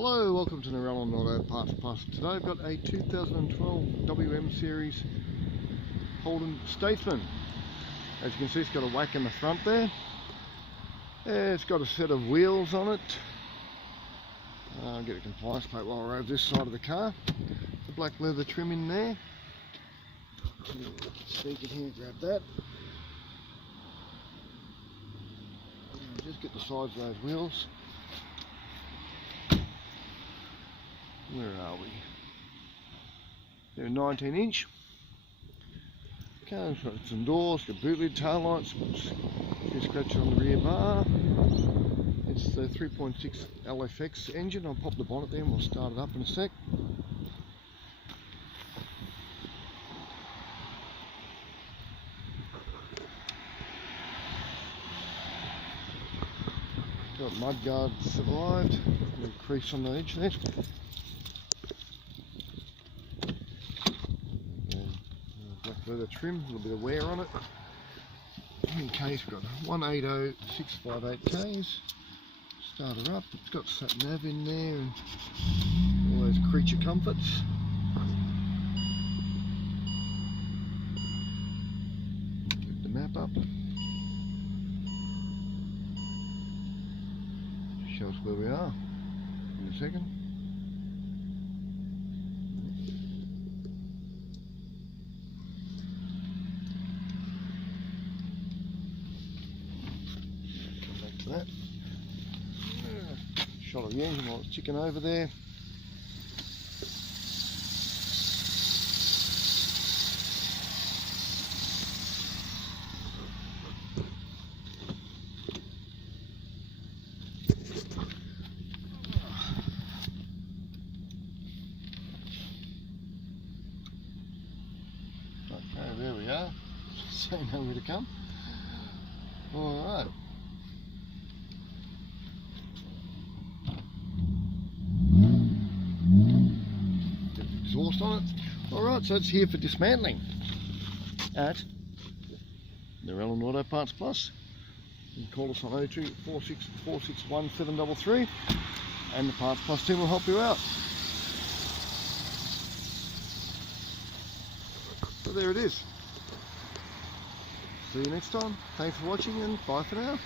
Hello, welcome to Narellan Auto Parts Plus. Today I've got a 2012 WM Series Holden Statesman. As you can see, it's got a whack in the front there. It's got a set of wheels on it. I'll get a compliance plate while we're over this side of the car. The black leather trim in there. Speaker here, grab that. And just get the sides of those wheels. Where are we? They're 19-inch. Okay, it's got some doors, got boot lid, tail lights, a few scratches on the rear bar. It's the 3.6 LFX engine. I'll pop the bonnet there and we'll start it up in a sec. Got mudguard survived, a little crease on the edge there. Black leather trim, a little bit of wear on it. In case we've got 180658Ks. Start her up, it's got sat nav in there and all those creature comforts. Get the map up. Show us where we are in a second. Come back to that. Shot of the engine while it's ticking over there. Okay, there we are. So nowhere to come. Alright. Get the exhaust on it. Alright, so it's here for dismantling at Narellan Auto Parts Plus. You can call us on 02 46461 733 and the Parts Plus team will help you out. So there it is. See you next time. Thanks for watching and bye for now.